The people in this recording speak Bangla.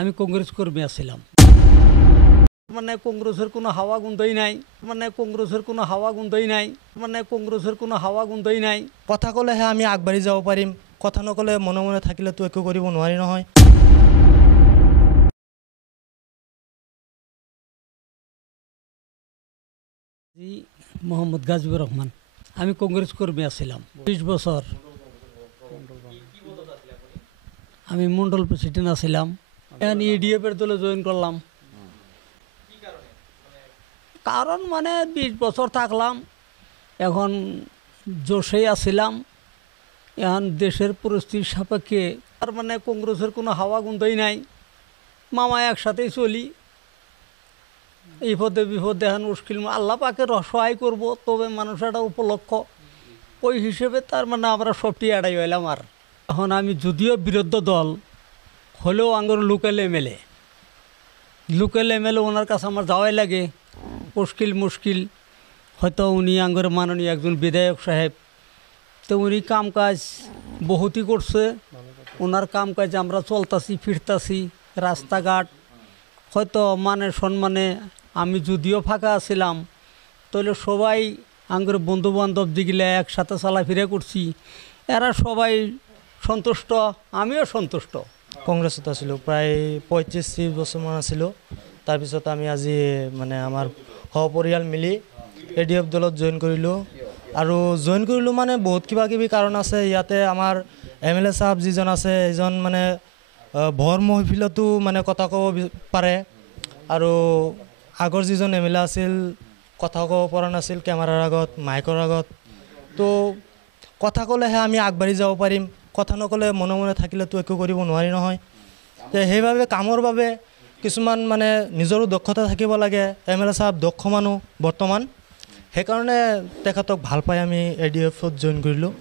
আমি কংগ্রেস কর্মী আছিলাম। মানে কংগ্রেসের কোনো হাওয়া গুন্দই নাই, মানে কংগ্রেসের কোনো হাওয়া গুন্দই নাই, মানে কংগ্রেসের কোনো হাওয়া গুন্দই নাই। কথা ক'লে হে আমি আগবাঢ়ি যাব পাৰিম, কথা নক'লে মনে মনে থাকিলেতো একো কৰিব নোৱাৰি নহয়। জি মোহাম্মদ গাজীবুর রহমান। আমি কংগ্রেস কর্মী আছিলাম 20 বছর। আমি মন্ডল প্রেসিডেন্ট আছিলাম। এখন ইডিএফের দলে জয়েন করলাম। কারণ মানে 20 বছর থাকলাম, এখন জোশেই আছিলাম। এখন দেশের পরিস্থিতির সাপেক্ষে তার মানে কংগ্রেসের কোনো হাওয়া গুন্দই নাই। মামা একসাথেই চলি, এই পদে বিপদে এখন মুশকিল আল্লাহ পাকে সহায় করব, তবে মানুষ একটা উপলক্ষ ওই হিসেবে তার মানে আমরা সবটি এড়াই হইলাম। আর এখন আমি যদিও বিরোধী দল হলেও আঙ্গুর লোকাল এমএলএ ওনার কাছে আমার যাওয়াই লাগে। মুশকিল হয়তো উনি আঙ্গুর মাননীয় একজন বিধায়ক সাহেব, তো উনি কাম কাজ বহুতই করছে। ওনার কাম কাজ আমরা চলতাছি ফিরতাছি, রাস্তাঘাট হয়তো মানে সম্মানে আমি যদিও ফাঁকা আছিলাম, তাহলে সবাই আঙ্গুর বন্ধুবান্ধব যেগুলো একসাথে চলাফেরা করছি, এরা সবাই সন্তুষ্ট, আমিও সন্তুষ্ট। কংগ্ৰেছত আছিলোঁ প্ৰায় 35 বছৰমান আছিলোঁ। তাৰপিছত আমি আজি মানে আমাৰ সপৰিয়াল মিলি এডিএফ দলত জইন কৰিলোঁ। আৰু জইন কৰিলোঁ মানে বহুত কিবা কিবি কাৰণ আছে। ইয়াতে আমাৰ এমএলএ সাহেব যিজন আছে, এইজন মানে ভৰ মহফিলতো মানে কথা ক'ব পাৰে। আৰু আগৰ যিজন এমএলএ আছিল কথা ক'ব পৰা নাছিল কেমেৰাৰ আগত, মাইকৰ আগত। তো কথা ক'লেহে আমি আগবাঢ়ি যাব পাৰিম, কথা নক'লে মনে মনে থাকিলেতো একো কৰিব নোৱাৰি নহয়। সেইবাবে কামৰ বাবে কিছুমান মানে নিজৰো দক্ষতা থাকিব লাগে। এমএলএ সাহেব দক্ষ মানুহ বৰ্তমান, সেইকাৰণে তেখেতক ভাল পাই আমি এডিএফত জইন কৰিলোঁ।